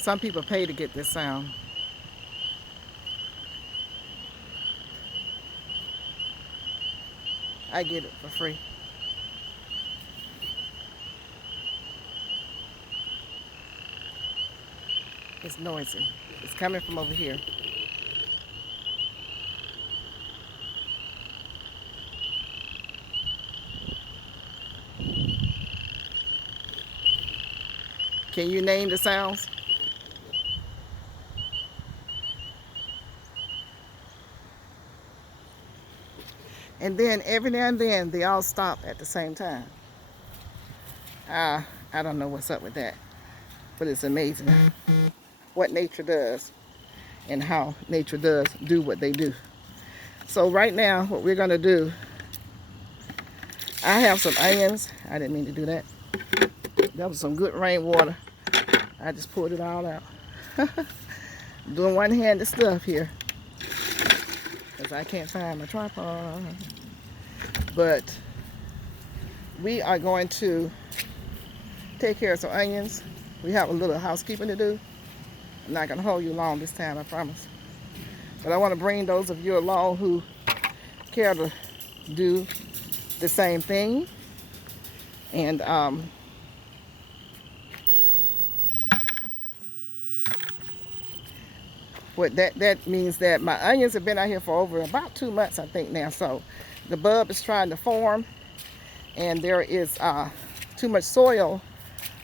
Some people pay to get this sound. I get it for free. It's noisy. It's coming from over here. Can you name the sounds? And then every now and then they all stop at the same time. I don't know what's up with that, but it's amazing what nature does and how nature does do what they do. So right now, what we're gonna do, I have some onions. I didn't mean to do that. That was some good rainwater. I just poured it all out. Doing one-handed stuff here because I can't find my tripod. But we are going to take care of some onions. We have a little housekeeping to do. I'm not gonna hold you long this time, I promise. But I want to bring those of you along who care to do the same thing. And what that means that my onions have been out here for over about 2 months, I think now. So the bulb is trying to form, and there is too much soil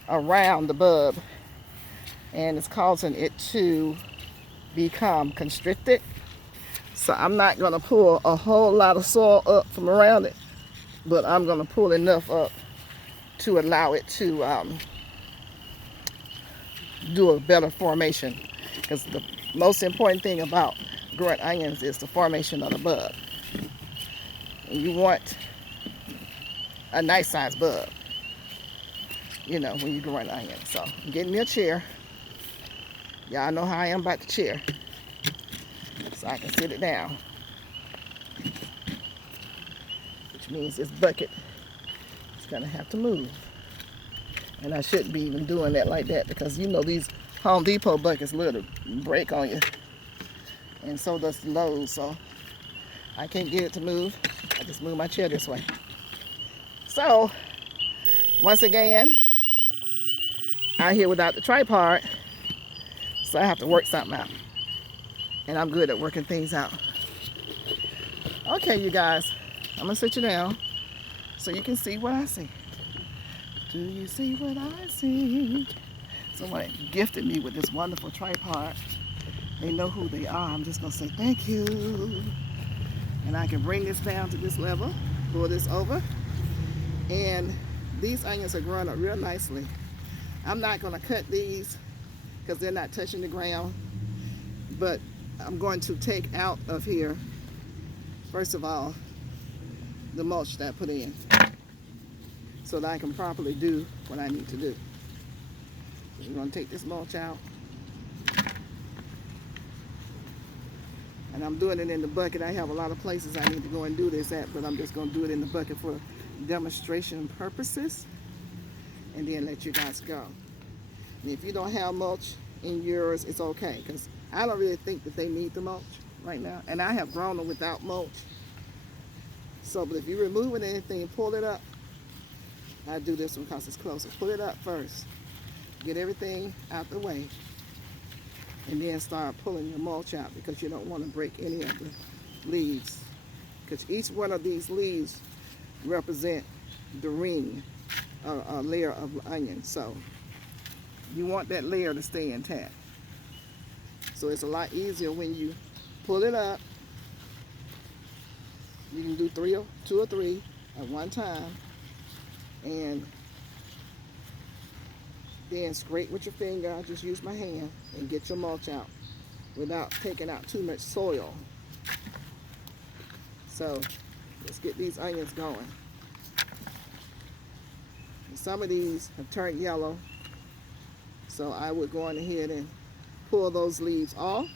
around the bulb, and it's causing it to become constricted. So I'm not gonna pull a whole lot of soil up from around it, but I'm gonna pull enough up to allow it to do a better formation. Because the most important thing about growing onions is the formation of the bulb. And you want a nice sized bulb, you know, when you're growing onions. So I'm getting me a chair. Y'all know how I am about the chair. So I can sit it down. Which means this bucket is gonna have to move. And I shouldn't be even doing that like that, because you know these Home Depot buckets literally break on you. And so does the Lowe's. So I can't get it to move. I just move my chair this way. So once again, out here without the tripod, so I have to work something out. And I'm good at working things out. Okay, you guys, I'm gonna sit you down so you can see what I see. Do you see what I see? Someone gifted me with this wonderful tripod. They know who they are. I'm just gonna say thank you. And I can bring this down to this level, pull this over, and these onions are growing up real nicely. I'm not gonna cut these because they're not touching the ground, but I'm going to take out of here, first of all, the mulch that I put in so that I can properly do what I need to do. We're going to take this mulch out. And I'm doing it in the bucket. I have a lot of places I need to go and do this at, but I'm just going to do it in the bucket for demonstration purposes and then let you guys go. And if you don't have mulch in yours, it's okay, because I don't really think that they need the mulch right now. And I have grown them without mulch. So, but if you're removing anything, pull it up. I do this one because it's closer. Pull it up first. Get everything out the way. And then start pulling your mulch out, because you don't want to break any of the leaves. Because each one of these leaves represent the ring, a layer of onion. So you want that layer to stay intact. So it's a lot easier when you pull it up. You can do two or three at one time, and then scrape with your finger. I just use my hand and get your mulch out without taking out too much soil. So let's get these onions going. And some of these have turned yellow, so I would go on ahead and pull those leaves off.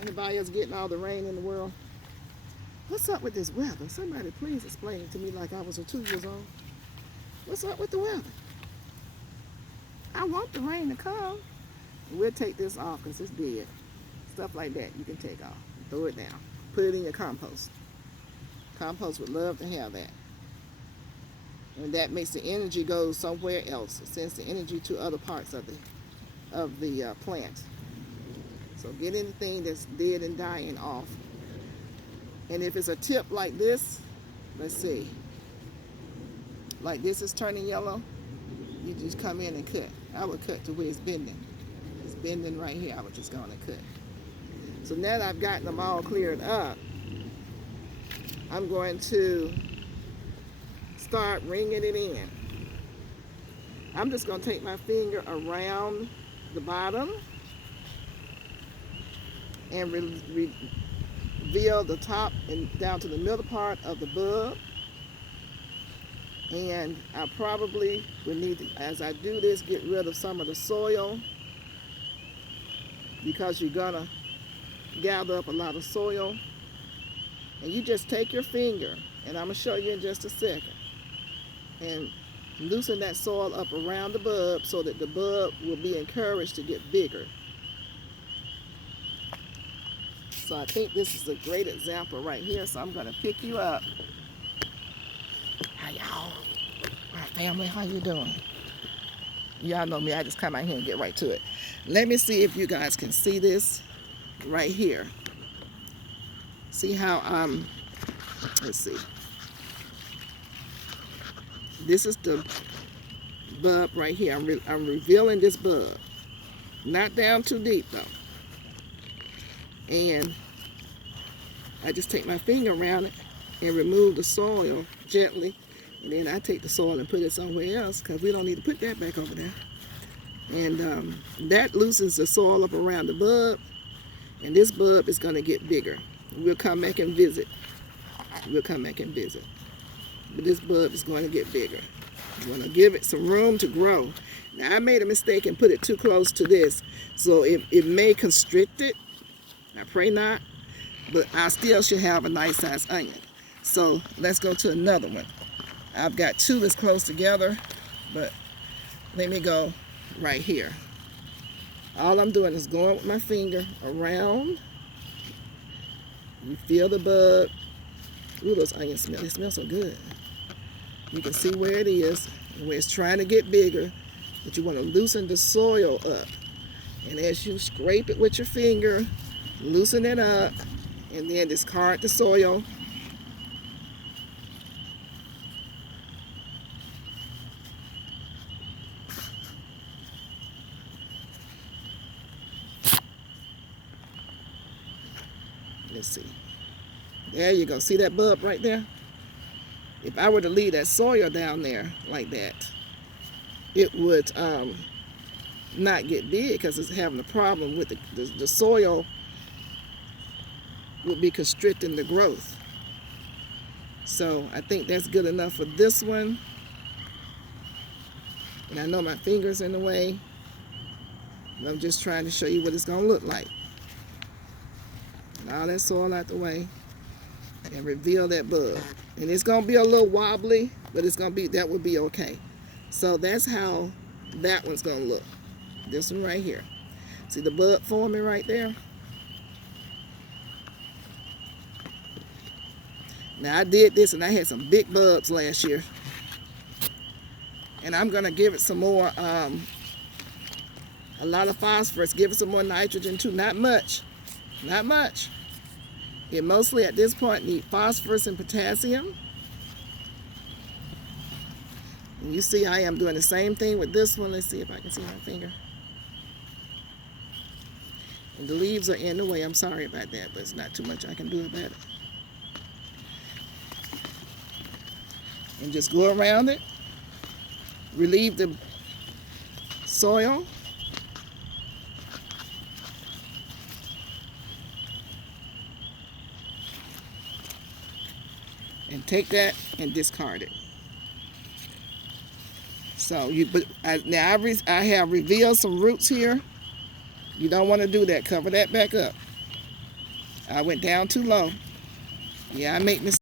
Anybody else getting all the rain in the world? What's up with this weather? Somebody please explain it to me like I was 2 years old. What's up with the weather? I want the rain to come. We'll take this off because it's dead. Stuff like that you can take off. Throw it down. Put it in your compost. Compost would love to have that. And that makes the energy go somewhere else. It sends the energy to other parts of the plant. So get anything that's dead and dying off. And if it's a tip like this, let's see. Like this is turning yellow, you just come in and cut. I would cut to where it's bending. It's bending right here. I would just go in and cut. So now that I've gotten them all cleared up, I'm going to start wringing it in. I'm just going to take my finger around the bottom and reveal the top and down to the middle part of the bulb. And I probably would need to, as I do this, get rid of some of the soil, because you're gonna gather up a lot of soil. And you just take your finger, and I'm gonna show you in just a second, and loosen that soil up around the bulb so that the bulb will be encouraged to get bigger. So I think this is a great example right here. So I'm gonna pick you up. Hi y'all, my family, how you doing? Y'all know me, I just come out here and get right to it. Let me see if you guys can see this right here. See how, let's see. This is the bulb right here. I'm revealing this bulb. Not down too deep though. And I just take my finger around it and remove the soil gently. And then I take the soil and put it somewhere else, because we don't need to put that back over there. And that loosens the soil up around the bulb. And this bulb is going to get bigger. We'll come back and visit. We'll come back and visit. But this bulb is going to get bigger. I'm going to give it some room to grow. Now, I made a mistake and put it too close to this, so it may constrict it. I pray not. But I still should have a nice sized onion. So let's go to another one. I've got two that's close together, but let me go right here. All I'm doing is going with my finger around. You feel the bulb. Ooh, those onions smell. They smell so good. You can see where it is, where it's trying to get bigger, but you want to loosen the soil up. And as you scrape it with your finger, loosen it up, and then discard the soil. Let's see. There you go. See that bulb right there? If I were to leave that soil down there like that, it would not get big, because it's having a problem with the soil would be constricting the growth. So I think that's good enough for this one. And I know my finger's in the way, but I'm just trying to show you what it's going to look like. And all that soil out the way, and reveal that bulb. And it's going to be a little wobbly, but it's going to be, that would be okay. So that's how that one's going to look. This one right here. See the bulb forming right there? Now I did this and I had some big bulbs last year. And I'm going to give it some more, a lot of phosphorus. Give it some more nitrogen too. Not much. Not much. It mostly at this point need phosphorus and potassium. And you see I am doing the same thing with this one. Let's see if I can see my finger. And the leaves are in the way. I'm sorry about that, but it's not too much I can do about it. And just go around it. Relieve the soil. And take that and discard it. So now I have revealed some roots here. You don't want to do that. Cover that back up. I went down too low. Yeah, I make mistakes.